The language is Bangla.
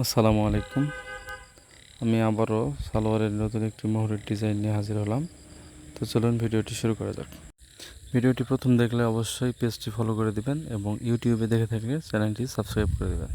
আসসালামু আলাইকুম। আমি আবারও সালোয়ারের নতুন একটি মোহরের ডিজাইন নিয়ে হাজির হলাম। তো চলুন ভিডিওটি শুরু করা যাক। ভিডিওটি প্রথম দেখলে অবশ্যই পেজটি ফলো করে দিবেন এবং ইউটিউবে দেখে থাকলে চ্যানেলটি সাবস্ক্রাইব করে দেবেন।